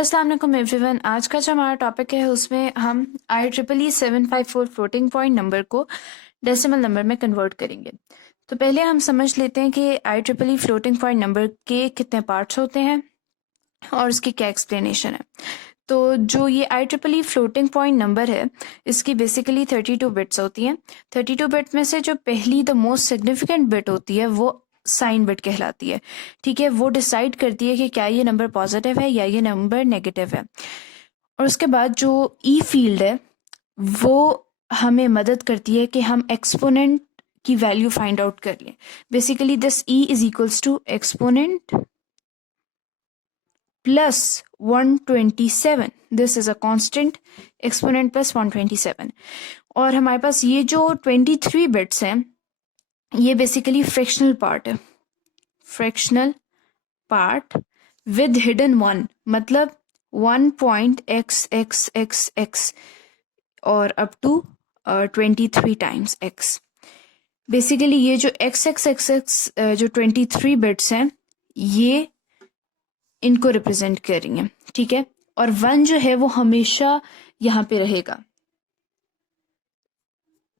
अस्सलाम वालेकुम एवरीवन। आज का जो हमारा टॉपिक है उसमें हम IEEE 754 फ्लोटिंग पॉइंट नंबर को डेसिमल नंबर में कन्वर्ट करेंगे। तो पहले हम समझ लेते हैं कि IEEE फ्लोटिंग पॉइंट नंबर के कितने पार्ट्स होते हैं और उसकी क्या एक्सप्लेनेशन है। तो जो ये IEEE फ्लोटिंग पॉइंट नंबर है इसकी बेसिकली 32 बिट्स होती हैं। 32 बिट में से जो पहली द मोस्ट सिग्निफिकेंट बिट होती है वो साइन बिट कहलाती है। ठीक है, वो डिसाइड करती है कि क्या ये नंबर पॉजिटिव है या ये नंबर नेगेटिव है। और उसके बाद जो ई फील्ड है वो हमें मदद करती है कि हम एक्सपोनेंट की वैल्यू फाइंड आउट कर लें। Basically this E is equals to exponent plus 127। This is a constant exponent plus 127। और हमारे पास ये जो 23 बिट्स हैं ये बेसिकली फ्रैक्शनल पार्ट है। Fractional part with hidden one, मतलब 1.xxxx और up to 23 times x। Basically ये जो xxxx जो 23 बिट्स हैं ये इनको रिप्रेजेंट कर रही हैं। ठीक है, और 1 जो है वो हमेशा यहाँ पे रहेगा।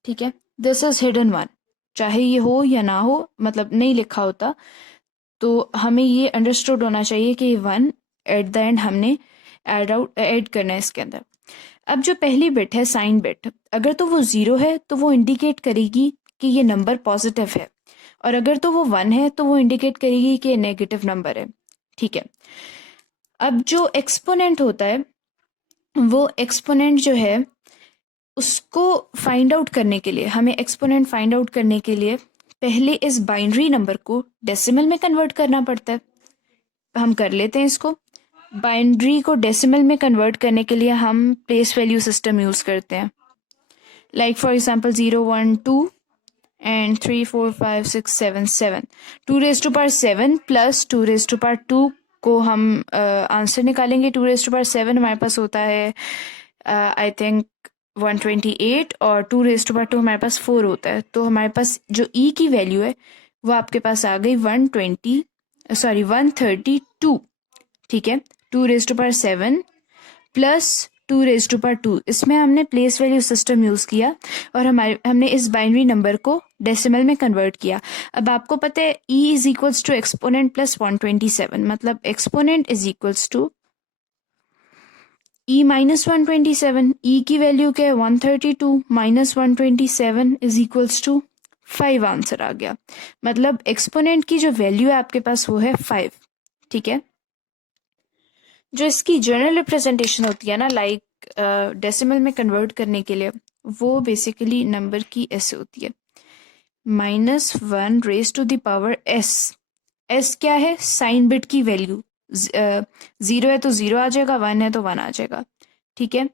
ठीक है, दिस इज हिडन वन, चाहे ये हो या ना हो, मतलब नहीं लिखा होता तो हमें ये अंडरस्टूड होना चाहिए कि 1 एट द एंड हमने ऐड करना है इसके अंदर। अब जो पहली बिट है साइन बिट, अगर तो वो 0 है तो वो इंडिकेट करेगी कि ये नंबर पॉजिटिव है, और अगर तो वो 1 है तो वो इंडिकेट करेगी कि ये नेगेटिव नंबर है। ठीक है, अब जो एक्सपोनेंट होता है वो एक्सपोनेंट जो है उसको फाइंड आउट करने के लिए, हमें एक्सपोनेंट फाइंड आउट करने के लिए पहले इस बाइनरी नंबर को डेसिमल में कन्वर्ट करना पड़ता है। हम कर लेते हैं इसको। बाइनरी को डेसिमल में कन्वर्ट करने के लिए हम प्लेस वैल्यू सिस्टम यूज करते हैं। Like for example 0 1 2 and 3 4 5 6 7 7। 2 raise to power 7 plus 2 raise to power 2 को हम आंसर निकालेंगे। 2 रेज़ टू पावर 7 हमारे पास होता है आई थिंक 128, और 2 रेज़ टू पावर 2 हमारे पास 4 होता है। तो हमारे पास जो ई की वैल्यू है वो आपके पास आ गई 132। ठीक है, 2 raise to power 7 plus 2 raise to power 2, इसमें हमने प्लेस वैल्यू सिस्टम यूज किया और हमने इस बाइनरी नंबर को डेसिमल में कन्वर्ट किया। अब आपको पता है e is equals to exponent plus 127, मतलब exponent is equals to e minus 127। e की वैल्यू क्या है 132 minus 127 is equals to 5। Answer आ गया, मतलब एक्सपोनेंट की जो वैल्यू है आपके पास वो है 5। ठीक है, जो इसकी जनरल रिप्रेजेंटेशन होती है ना, लाइक डेसिमल में कन्वर्ट करने के लिए, वो बेसिकली नंबर की ऐसे होती है -1 raise to the power s। s क्या है? साइन बिट की वैल्यू। 0 है तो 0 आ जाएगा, 1 है तो 1 आ जाएगा। ठीक है,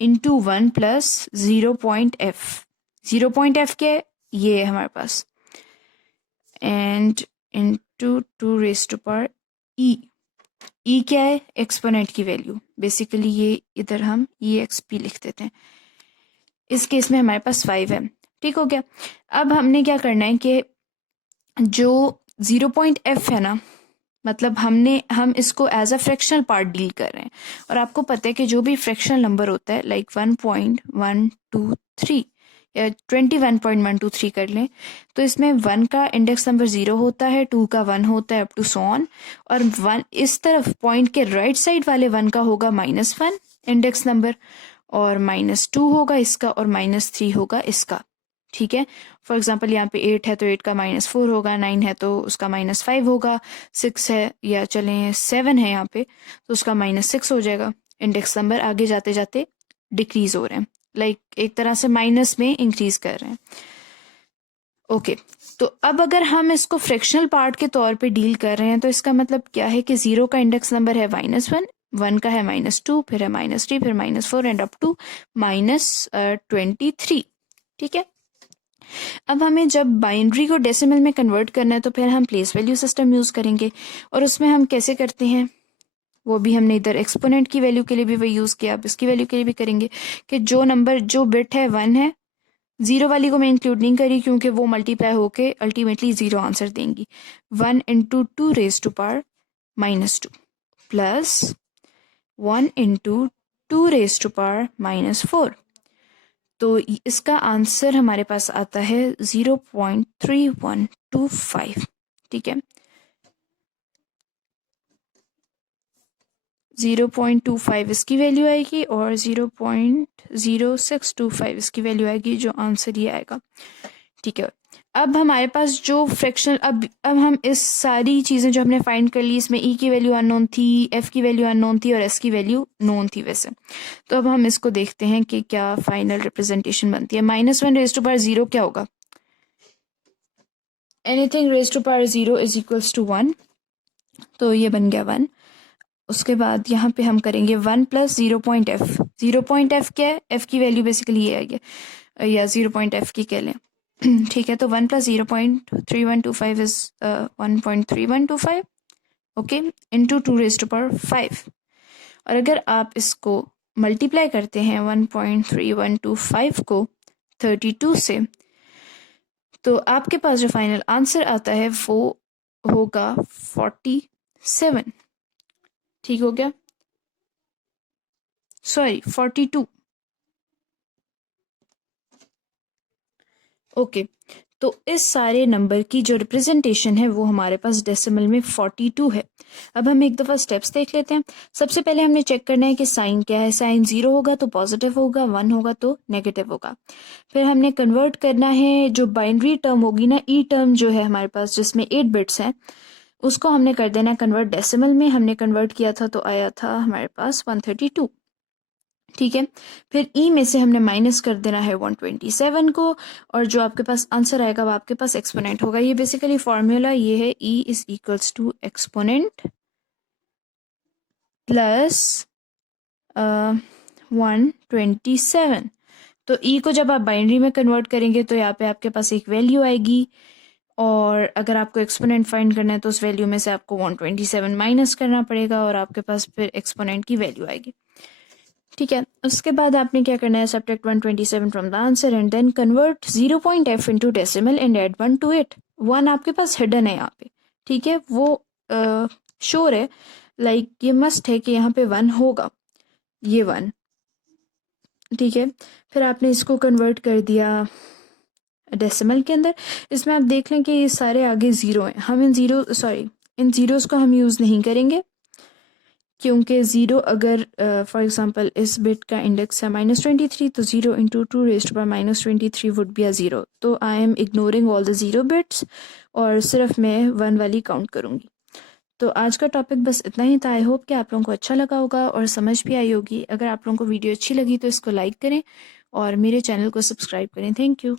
इंटू 1 प्लस 0.f। 0.f क्या है? ये है हमारे पास, and into 2 raise to power e। E क्या है? एक्सपोनेंट की वैल्यू। बेसिकली ये इधर हम EXP लिख देते हैं। इस केस में हमारे पास 5 है। ठीक हो गया। अब हमने क्या करना है कि जो 0.f है ना, मतलब हम इसको as a fractional part deal कर रहे हैं। और आपको पता है कि जो भी फ्रैक्शनल नंबर होता है, लाइक 1.123 या 21.123 कर लें, तो इसमें 1 का इंडेक्स नंबर 0 होता है, 2 का 1 होता है, अप टू सो ऑन। और 1 इस तरफ पॉइंट के राइट साइड वाले 1 का होगा -1 इंडेक्स नंबर, और -2 होगा इसका, और -3 होगा इसका। ठीक है, फॉर एग्जाम्पल यहाँ पे 8 है तो 8 का -4 होगा, 9 है तो उसका -5 होगा, 6 है या चलें 7 है यहाँ पे तो उसका -6 हो जाएगा। इंडेक्स नंबर आगे जाते जाते डिक्रीज हो रहे हैं, लाइक एक तरह से माइनस में इंक्रीज कर रहे हैं। ओके, तो अब अगर हम इसको फ्रैक्शनल पार्ट के तौर पे डील कर रहे हैं तो इसका मतलब क्या है कि 0 का इंडेक्स नंबर है -1, 1 का है -2, फिर है -3, फिर -4 एंड अप टू -23। ठीक है, अब हमें जब बाइनरी को डेसिमल में कन्वर्ट करना है तो फिर हम प्लेस वैल्यू सिस्टम यूज करेंगे। और उसमें हम कैसे करते हैं वो भी हमने इधर एक्सपोनेंट की वैल्यू के लिए भी वही यूज किया, अब इसकी वैल्यू के लिए भी करेंगे कि जो नंबर जो बिट है 1 है, 0 वाली को मैं इंक्लूड नहीं करी क्योंकि वो मल्टीप्लाई होके अल्टीमेटली 0 आंसर देंगी। 1 into 2 raise to power -2 plus 1 into 2 raise to power -4। तो इसका आंसर हमारे पास आता है 0.3125। ठीक है, 0.25 इसकी वैल्यू आएगी और 0.0625 इसकी वैल्यू आएगी, जो आंसर ये आएगा। ठीक है, अब हमारे पास जो फ्रैक्शनल, अब हम इस सारी चीज़ें जो हमने फाइंड कर ली, इसमें ई की वैल्यू अननोन थी, एफ की वैल्यू अननोन थी और एस की वैल्यू नोन थी वैसे। तो अब हम इसको देखते हैं कि क्या फाइनल रिप्रेजेंटेशन बनती है। -1 रेज टू पावर 0 क्या होगा? Anything raise to power 0 is equals to 1, तो ये बन गया 1। उसके बाद यहाँ पे हम करेंगे 1 प्लस 0.f। 0.f क्या है? f की वैल्यू बेसिकली ये आई है, या 0.f की कह लें। ठीक है, तो 1 plus 0.3125 is 1.3125, okay, into 2 raise to power 5। और अगर आप इसको मल्टीप्लाई करते हैं 1.3125 को 32 से, तो आपके पास जो फाइनल आंसर आता है वो होगा 47। ठीक हो गया, सॉरी 42। ओके, तो इस सारे नंबर की जो रिप्रेजेंटेशन है वो हमारे पास डेसिमल में 42 है। अब हम एक दफ़ा स्टेप्स देख लेते हैं। सबसे पहले हमने चेक करना है कि साइन क्या है। साइन 0 होगा तो पॉजिटिव होगा, 1 होगा तो नेगेटिव होगा। फिर हमने कन्वर्ट करना है, जो बाइनरी टर्म होगी ना, ई टर्म जो है हमारे पास जिसमें 8 बिट्स हैं, उसको हमने कर देना है कन्वर्ट डेसिमल में। हमने कन्वर्ट किया था तो आया था हमारे पास 132। ठीक है, फिर ई में से हमने माइनस कर देना है 127 को, और जो आपके पास आंसर आएगा वो आपके पास एक्सपोनेंट होगा। ये बेसिकली फॉर्मूला ये है, E is equals to exponent plus 127। तो ई को जब आप बाइनरी में कन्वर्ट करेंगे तो यहाँ पे आपके पास एक वैल्यू आएगी, और अगर आपको एक्सपोनेंट फाइंड करना है तो उस वैल्यू में से आपको 127 माइनस करना पड़ेगा और आपके पास फिर एक्सपोनेंट की वैल्यू आएगी। ठीक है, उसके बाद आपने क्या करना है, subtract 127 from the answer and then convert 0.f into decimal and add 1 to it. 1 आपके पास हिडन है यहाँ पे, ठीक है, वो श्योर है, लाइक ये मस्ट है कि यहाँ पे 1 होगा, ये 1। ठीक है, फिर आपने इसको कन्वर्ट कर दिया डेसिमल के अंदर। इसमें आप देख लें कि ये सारे आगे 0 हैं। हम इन ज़ीरोज़ को हम यूज़ नहीं करेंगे, क्योंकि 0 अगर फॉर एग्जांपल इस बिट का इंडेक्स है -23, तो 0 into 2 raised to power -23 would be a 0। तो I am ignoring all the 0 bits और सिर्फ मैं 1 वाली काउंट करूँगी। तो आज का टॉपिक बस इतना ही था। आई होप कि आप लोगों को अच्छा लगा होगा और समझ भी आई होगी। अगर आप लोगों को वीडियो अच्छी लगी तो इसको लाइक करें और मेरे चैनल को सब्सक्राइब करें। Thank you.